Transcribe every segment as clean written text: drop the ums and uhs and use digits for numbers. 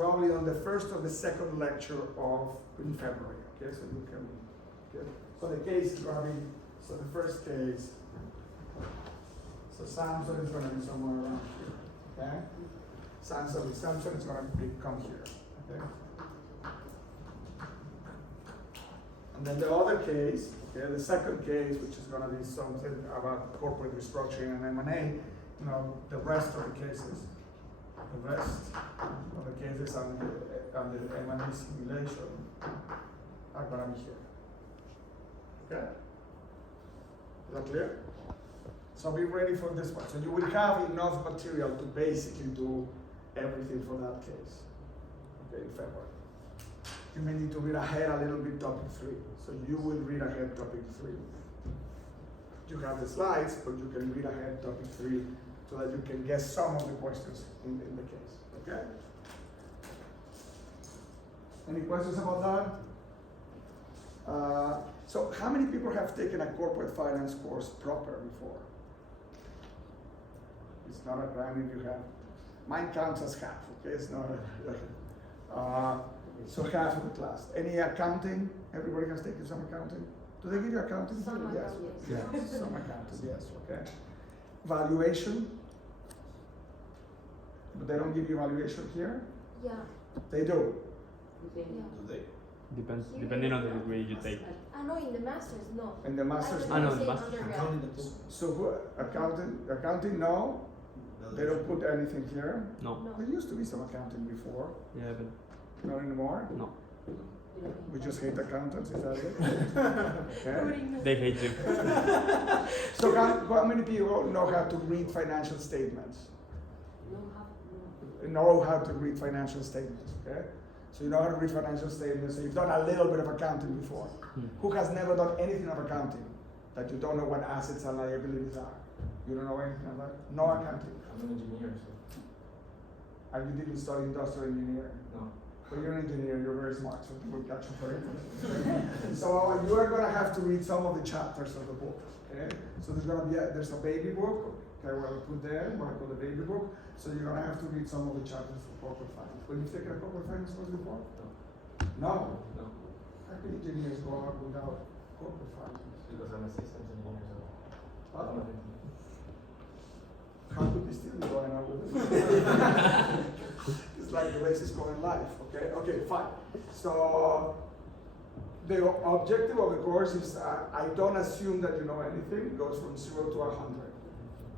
probably on the first or the second lecture in February. Okay, so you can. Okay. So the case is gonna be the first case. So Samson is gonna be somewhere around here. Okay. Samson is gonna come here. Okay. And then the other case, okay, the second case, which is going to be something about corporate restructuring and M&A, the rest of the cases on the M&A simulation are going to be here. Okay? Is that clear? So be ready for this one. So you will have enough material to basically do everything for that case. Okay, in February. You may need to read ahead a little bit topic 3. So you will read ahead topic 3. You have the slides, but you can read ahead topic 3 so that you can guess some of the questions in the case. Okay? Any questions about that? So how many people have taken a corporate finance course proper before? It's not a crime if you have. Mine counts as half, okay? It's not so half of the class. Any accounting? Everybody has taken some accounting? Do they give you accounting? Some yes. accounting. Yes, some accounting, yes, okay. Valuation? But they don't give you valuation here? Yeah. They do. Yeah. Do they? Depending on the degree you take. I know in the masters, no. In the master's? I know the master's. undergrad. So accounting, no? They don't put anything here? No. No. There used to be some accounting before. Yeah, but Not anymore? no. We just hate accountants, is that it? Okay. They hate you. So how many people know how to read financial statements? Know how to read financial statements, okay? So you know how to read financial statements, so you've done a little bit of accounting before. Who has never done anything of accounting that you don't know what assets and liabilities are? You don't know anything of that? No accounting. I'm an engineer, so And you didn't study industrial engineering? no. But you're an engineer, you're very smart, so people catch you for it. So you are gonna have to read some of the chapters of the book, okay? So there's a baby book, okay, what I put there, what I call the baby book. So you're gonna have to read some of the chapters for corporate finance. But you've taken a corporate finance course before? No. No. How can engineers go out without corporate finance? Because I'm a systems engineer, so How I'm not engineer. could they still be going out with it? It's like the race is going live, okay? Okay, fine. So the objective of the course is I don't assume that you know anything. It goes from 0 to 100.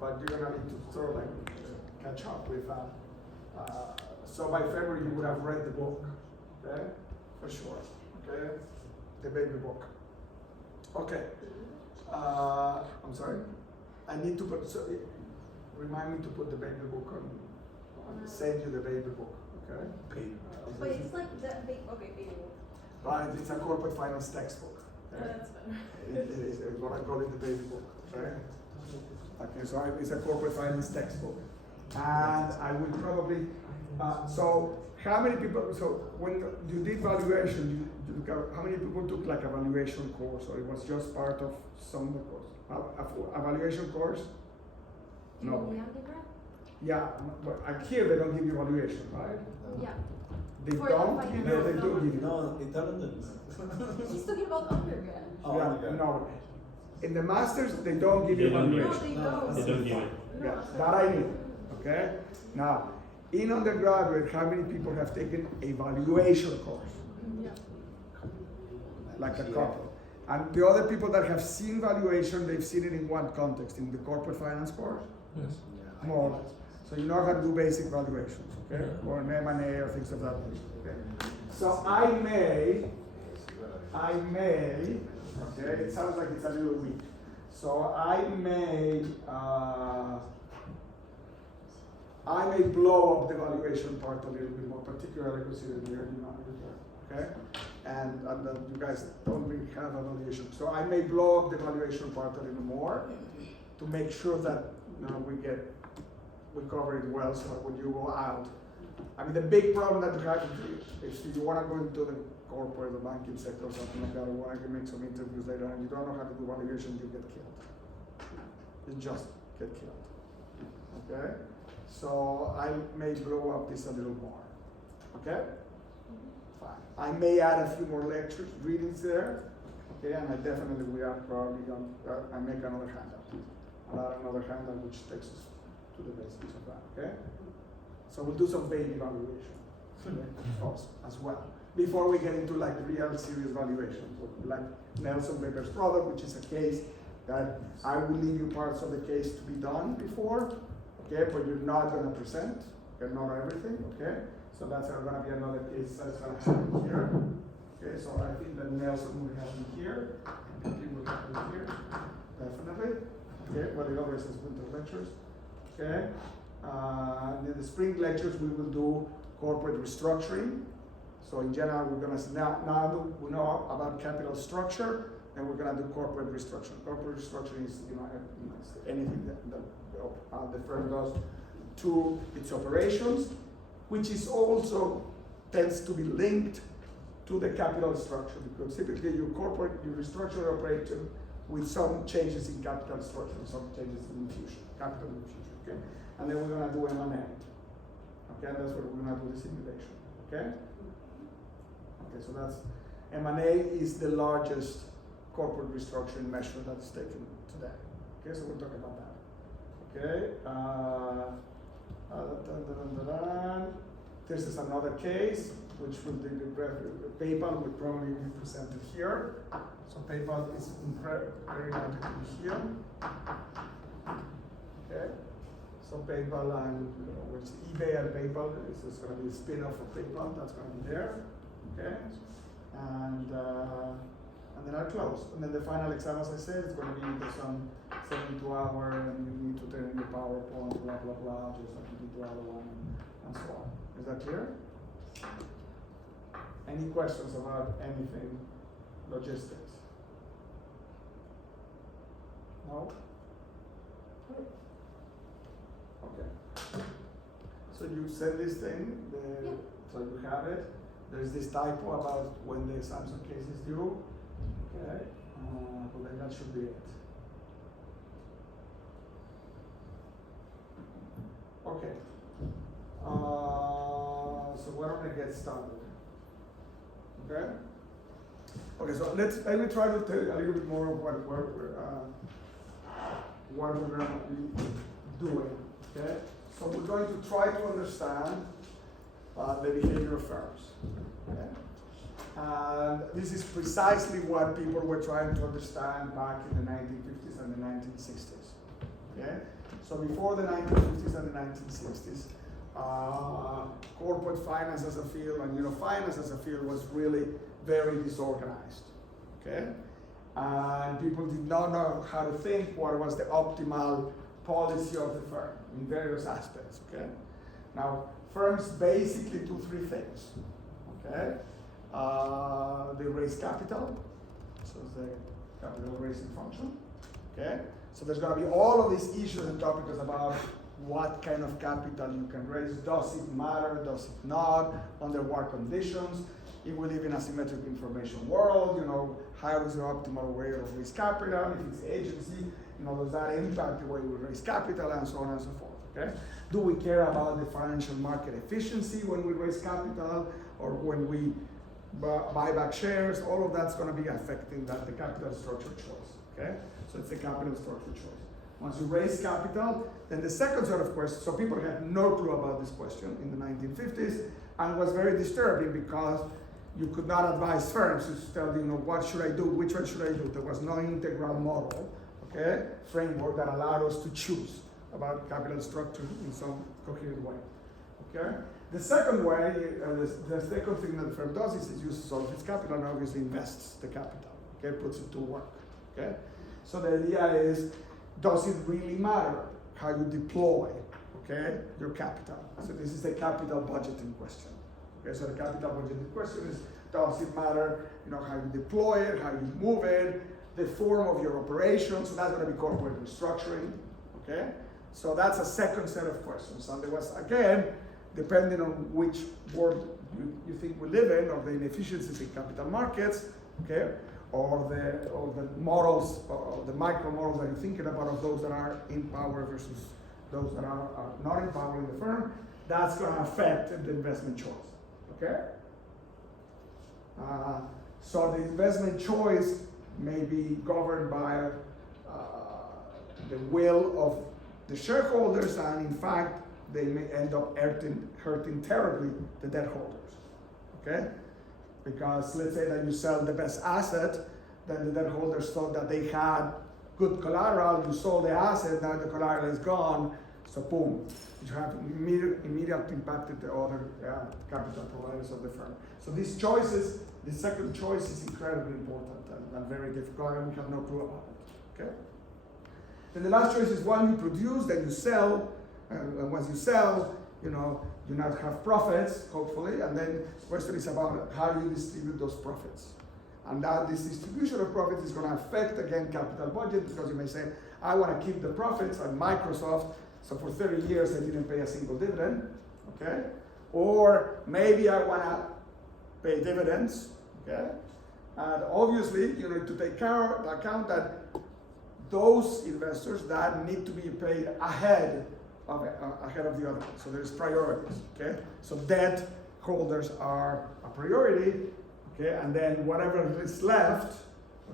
But you're gonna need to sort of like catch up with so by February you would have read the book, okay? For sure, okay? The baby book. Okay. I'm sorry? I need to put, remind me to put the baby book on send you the baby book, okay? But it's like that big, okay, big. But it's a corporate finance textbook. Okay? That's better. It is what I call it the baby book, okay? Okay, so it's a corporate finance textbook. And I would probably, so how many people, so when you did valuation, how many people took like a valuation course, or it was just part of some of the course? A valuation course? In No. the undergrad? Yeah, but here they don't give you valuation, right? Yeah. They For don't the give you, they do give you. No, it doesn't. He's talking about undergrad. Oh, Yeah, undergrad. no. In the masters, they don't give you They don't give No, valuation. they don't. They don't give it. Yeah, that I knew. Okay? Now, in undergraduate, how many people have taken a valuation course? Yeah. Like a couple. And the other people that have seen valuation, they've seen it in what context? In the corporate finance course? Yes. More or less. So you know how to do basic valuations, okay? Or an M&A or things of that nature, okay? So I may, okay, it sounds like it's a little weak. So I may blow up the valuation part a little bit more, particularly considering the earning manager, okay? And you guys don't really have a valuation. So I may blow up the valuation part a little more to make sure that we cover it well, so that when you go out, I mean, the big problem that you have is if you want to go into the corporate or banking sector or something like that, or want to make some interviews later, and you don't know how to do valuation, you get killed. You just get killed. Okay? So I may blow up this a little more. Okay? Fine. I may add a few more lectures, readings there. Okay, and I definitely we are probably going I make another handout. I'll add another handout which takes us to the basics of that. Okay? So we'll do some baby evaluation also as well. Before we get into like real serious valuations, like Nelson Baker's product, which is a case that I will leave you parts of the case to be done before, okay, but you're not gonna present, okay, not everything, okay? So that's gonna be another case that's gonna happen here. Okay, so I think that Nelson will have me here, and he will have me here, definitely. Okay, well the other is winter lectures. Okay. And in the spring lectures we will do corporate restructuring. So in general we're gonna now we know about capital structure, and we're gonna do corporate restructuring. Corporate restructuring is it's anything that the firm does to its operations, which is also tends to be linked to the capital structure, because typically you restructure your operation with some changes in capital structure, some changes in infusion, capital infusion, okay? And then we're gonna do M&A, okay? That's what we're gonna do the simulation, okay? Okay, so that's, M&A is the largest corporate restructuring measure that's taken today. Okay, so we'll talk about that. Okay, this is another case, which will be PayPal will probably be presented here. So PayPal is very likely to be here. Okay, so PayPal and which eBay and PayPal is going to be a spin-off of PayPal. That's going to be there. Okay, and then I close. And then the final exam, as I said, is going to be some 72 hour, and you need to turn in your PowerPoint, blah blah blah, just like you did the other one, and so on. Is that clear? Any questions about anything logistics? No? Okay. So you send this thing, so you have it. There's this typo about when the Samsung case is due. Okay. Well then that should be it. Okay. So why don't I get started? Okay. Okay. So let me try to tell you a little bit more of what we're going to be doing. Okay. So we're going to try to understand the behavior of firms. Okay. And this is precisely what people were trying to understand back in the 1950s and the 1960s. Okay. So before the 1950s and the 1960s. Corporate finance as a field, and finance as a field was really very disorganized. Okay, and people did not know how to think what was the optimal policy of the firm in various aspects. Okay, now firms basically do three things. Okay, they raise capital, so it's the capital raising function. Okay, so there's going to be all of these issues and topics about what kind of capital you can raise. Does it matter? Does it not? Under what conditions? If we live in a asymmetric information world, how is the optimal way to raise capital? If it's agency, does that impact the way we raise capital, and so on and so forth, okay? Do we care about the financial market efficiency when we raise capital, or when we buy back shares? All of that's gonna be affecting the capital structure choice, okay? So it's the capital structure choice. Once you raise capital, then the second set of questions, so people had no clue about this question in the 1950s, and was very disturbing because you could not advise firms to tell what should I do, which one should I do. There was no integral model, okay, framework that allowed us to choose about capital structure in some coherent way, okay? The second way, the second thing that the firm does is it uses all of its capital and obviously invests the capital, okay, puts it to work, okay? So the idea is, does it really matter how you deploy, okay, your capital? So this is the capital budgeting question. Okay, so the capital budgeting question is, does it matter, how you deploy it, how you move it, the form of your operation? So that's going to be corporate restructuring. Okay, so that's a second set of questions. And there was, again, depending on which world you think we live in, or the inefficiencies in capital markets, okay, or the models, or the micro models that you're thinking about of those that are in power versus those that are not in power in the firm, that's going to affect the investment choice. okay? So the investment choice may be governed by the will of the shareholders, and in fact, they may end up hurting terribly the debt holders, okay? Because let's say that you sell the best asset, then the debt holders thought that they had good collateral, you sold the asset, now the collateral is gone, so boom, you have immediately impacted the other capital providers of the firm. So these choices, the second choice is incredibly important and very difficult, and we have no clue about it, okay? Then the last choice is one you produce, then you sell, and once you sell, you now have profits, hopefully, and then the question is about how you distribute those profits. And that this distribution of profits is going to affect, again, capital budget, because you may say, I want to keep the profits at Microsoft, so for 30 years I didn't pay a single dividend, okay? Or maybe I want to pay dividends, okay? And obviously, you need to take account that those investors that need to be paid ahead of the other ones. So there's priorities, okay? So debt holders are a priority, okay? And then whatever is left,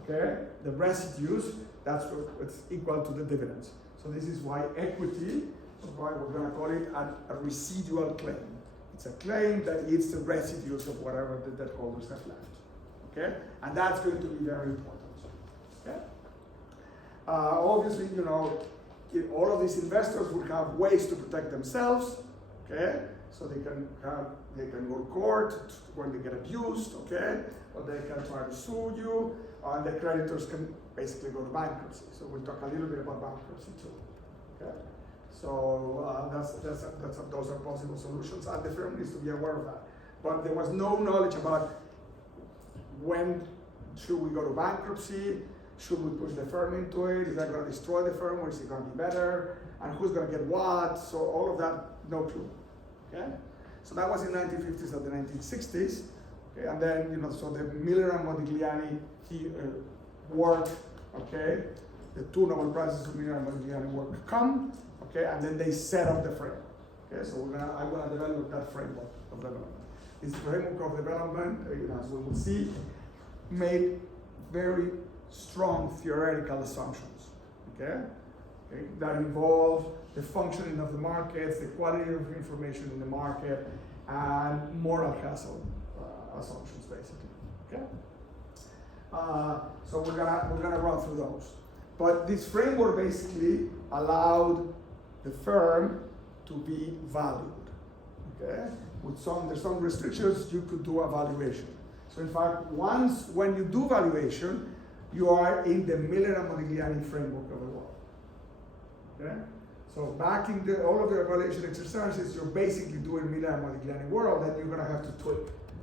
okay, the residues, that's what's equal to the dividends. So this is why equity, why we're gonna call it a residual claim. It's a claim that eats the residues of whatever the debt holders have left, okay? And that's going to be very important, okay? Obviously, all of these investors would have ways to protect themselves, okay? So they can go to court when they get abused, okay? Or they can try to sue you, and the creditors can basically go to bankruptcy. So we'll talk a little bit about bankruptcy too, okay? So those are possible solutions, and the firm needs to be aware of that. But there was no knowledge about when should we go to bankruptcy. Should we push the firm into it? Is that going to destroy the firm, or is it going to be better? And who's going to get what? So all of that, no clue. Okay? So that was in the 1950s and the 1960s. Okay? And then, so the Miller and Modigliani work, okay? The two Nobel Prizes of Miller and Modigliani work come, okay? And then they set up the frame. Okay? So I'm going to develop that framework of development. This framework of development, as we will see, made very strong theoretical assumptions, okay, that involve the functioning of the markets, the quality of information in the market, and moral hazard assumptions, basically, okay. So we're gonna run through those, but this framework basically allowed the firm to be valued, okay. There's some restrictions. You could do a valuation. So in fact, when you do valuation, you are in the Miller and Modigliani framework of the world. Okay? So back in all of the evaluation exercises, you're basically doing Miller and Modigliani world, and you're gonna have to tweak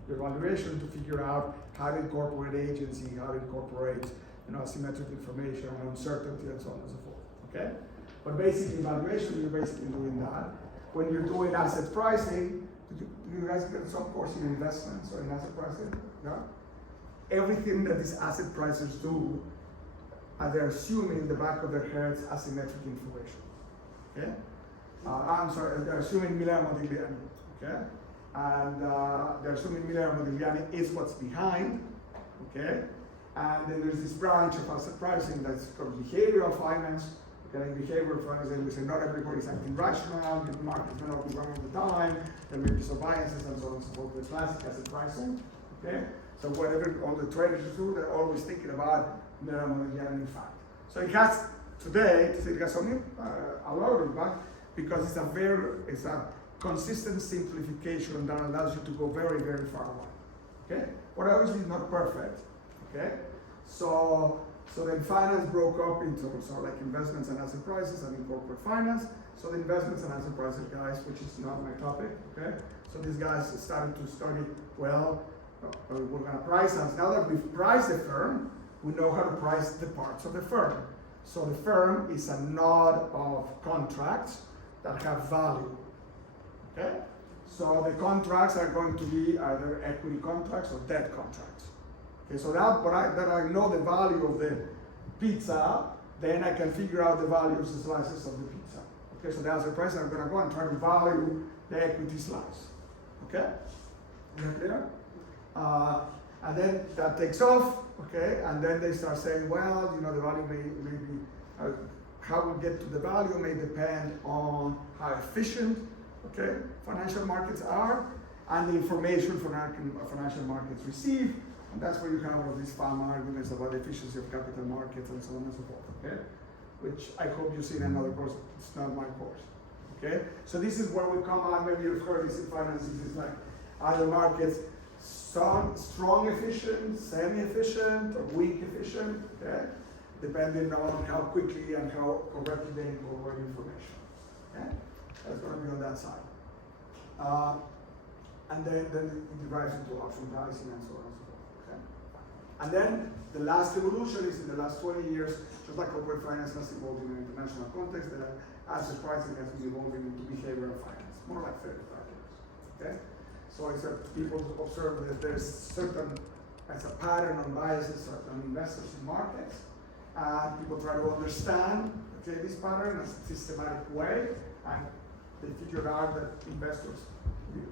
your evaluation to figure out how to incorporate agency, how to incorporate asymmetric information, uncertainty, and so on and so forth. Okay? But basically evaluation, you're basically doing that. When you're doing asset pricing, do you guys get some course in investments or in asset pricing? Yeah? Everything that these asset pricers do, they're assuming in the back of their heads asymmetric information. Okay? They're assuming Miller and Modigliani. Okay? And they're assuming Miller and Modigliani is what's behind. Okay? And then there's this branch of asset pricing that's called behavioral finance. Okay? In behavioral finance, we say not everybody's acting rational, the market's may not be wrong all the time, there may be some biases and so on and so forth. The classic asset pricing. Okay? So whatever all the traders do, they're always thinking about Miller and Modigliani fact. So it has today, it has only a lot of impact because it's a consistent simplification that allows you to go very, very far away. Okay? But obviously it's not perfect. Okay? So then finance broke up into like investments and asset prices and in corporate finance. So the investments and asset prices guys, which is not my topic. Okay? So these guys started to study, we're going to price us. Now that we've priced the firm, we know how to price the parts of the firm. So the firm is a node of contracts that have value. Okay? So the contracts are going to be either equity contracts or debt contracts. Okay, so that I know the value of the pizza, then I can figure out the value of the slices of the pizza. Okay, so as a price, I'm going to go and try to value the equity slice. Okay? Is that clear? And then that takes off, okay, and then they start saying, well, you know, the value may be, how we get to the value may depend on how efficient, okay, financial markets are, and the information financial markets receive, and that's where you have all of these fun arguments about the efficiency of capital markets and so on and so forth, okay, which I hope you see in another course. It's not my course, okay. So this is where we come on. Maybe you've heard this in finance. This is like other markets. Strong efficient, semi-efficient, or weak efficient, okay? Depending on how quickly and how correctly they incorporate information. Okay? That's going to be on that side. And then it derives into option pricing and so on and so forth. Okay? And then the last evolution is in the last 20 years, just like corporate finance has evolved in an international context, that asset pricing has been evolving into behavioral finance, more like 35 years. Okay? So it's people observe that there's as a pattern on biases on investors in markets. People try to understand, okay, this pattern in a systematic way, and they figure out that investors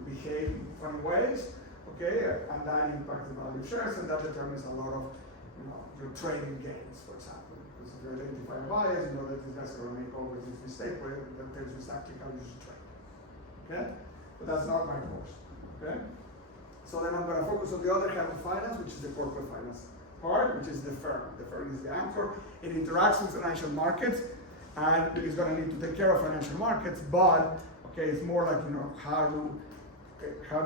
behave in funny ways, okay, and that impacts the value of shares, and that determines a lot of, you know, your trading gains, for example. Because if you identify a bias, you know that this guy's going to make always this mistake, where that tells you exactly how you should trade. Okay, but that's not my course. Okay? So then I'm going to focus on the other half of finance, which is the corporate finance part, which is the firm. The firm is the anchor. It interacts with financial markets, and it is going to need to take care of financial markets, but okay, it's more like, you know, how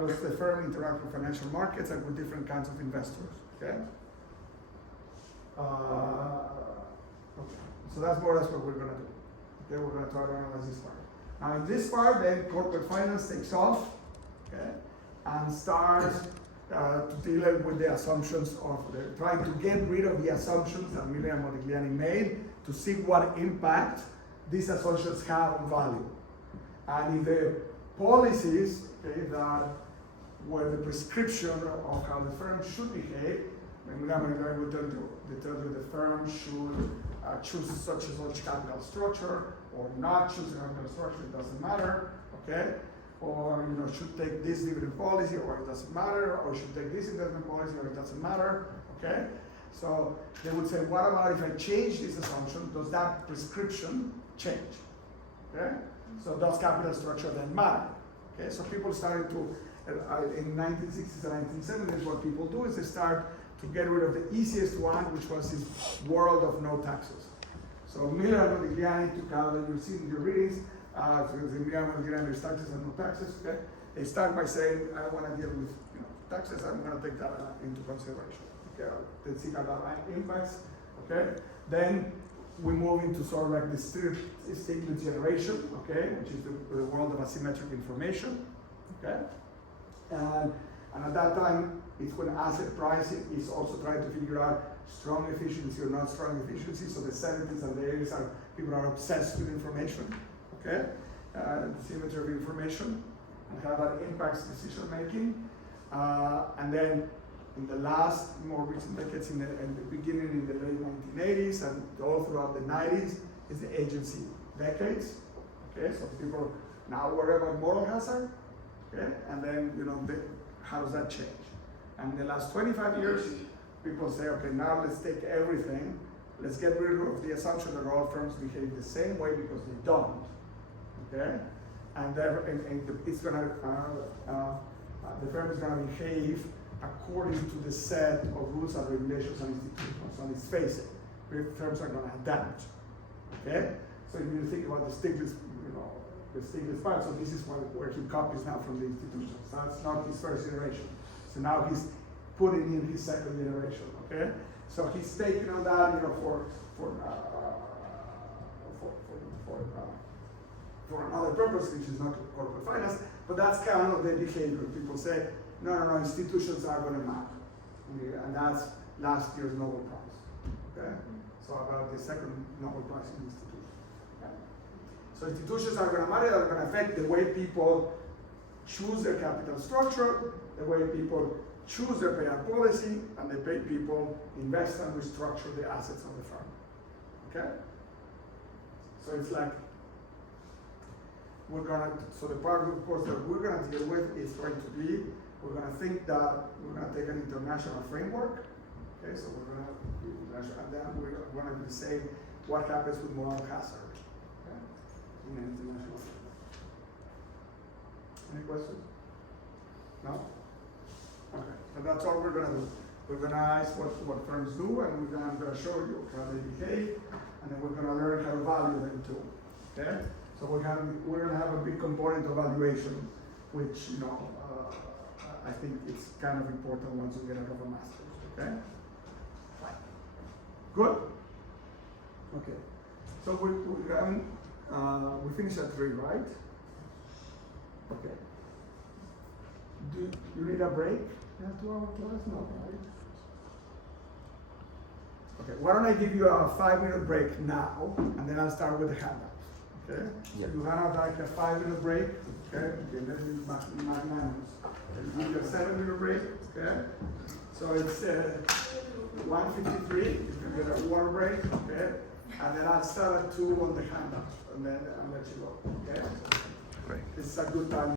does the firm interact with financial markets and with different kinds of investors, okay? Okay. So that's more or less what we're going to do. Okay, we're going to try to analyze this part. Now in this part, then corporate finance takes off, okay, and starts to deal with the assumptions trying to get rid of the assumptions that Miller and Modigliani made to see what impact these assumptions have on value. And if the policies, okay, that were the prescription of how the firm should behave, Miller and Modigliani will tell you the firm should choose such and such capital structure, or not choose a capital structure, it doesn't matter, okay? Or, you know, should take this dividend policy, or it doesn't matter, or should take this investment policy, or it doesn't matter, okay? So they would say, what about if I change this assumption? Does that prescription change? Okay? So does capital structure then matter? Okay, so people started to, in 1960s and 1970s, what people do is they start to get rid of the easiest one, which was this world of no taxes. So Miller and Modigliani took out, and you'll see in your readings, there's taxes and no taxes. Okay, they start by saying, I don't want to deal with, you know, taxes. I'm going to take that into consideration. Okay, let's see how that impacts. Okay, then we move into sort of like the Stiglitz generation. Okay, which is the world of asymmetric information. Okay, and at that time, it's when asset pricing is also trying to figure out strong efficiency or not strong efficiency. So the 70s and the 80s people are obsessed with information. Okay, symmetry of information, and how that impacts decision making. And then in the last more recent decades, in the beginning in the late 1980s and all throughout the 90s, is the agency decades. Okay, so people now worry about moral hazard. Okay, and then, you know, how does that change? And in the last 25 years, people say, okay, now let's take everything, let's get rid of the assumption that all firms behave the same way, because they don't. Okay, and it's gonna the firm is gonna behave according to the set of rules and regulations and institutions on its face. Firms are gonna adapt. Okay, so if you think about the Stiglitz, you know, the Stiglitz part. So this is where he copies now from the institutions. That's not his first generation. So now he's putting in his second generation. Okay, so he's taking on that, you know, for another purpose, which is not corporate finance, but that's kind of the behavior. People say, no, institutions are going to matter. And that's last year's Nobel Prize. Okay? So about the second Nobel Prize in institutions. Okay? So institutions are going to matter, they're going to affect the way people choose their capital structure, the way people choose their payout policy, and the way people invest and restructure the assets of the firm. Okay? So it's like, so the part of course that we're going to deal with is going to be We're gonna think that we're gonna take an international framework, okay, so we're gonna do international, and then we're gonna be saying what happens with moral hazard, okay, in an international framework. Any questions? No? Okay, so that's all we're gonna do. We're gonna ask what firms do, and I'm gonna show you how they behave, and then we're gonna learn how to value them too, okay? So we're gonna have a big component of valuation, which, you know, I think it's kind of important once you get out of a master's, okay? Fine. Good? Okay. So we finished at 3, right? Okay. Do you need a break? You have 2-hour class? No, right? Okay, why don't I give you a 5-minute break now, and then I'll start with the handouts. Okay? Yep. So you have like a 5-minute break, okay? Okay, let's do magnanimous. Give you a 7-minute break, okay? So it's 1:53, you can get a water break, okay? And then I'll start at 2 on the handout, and then I'll let you go, okay? Great. This is a good time.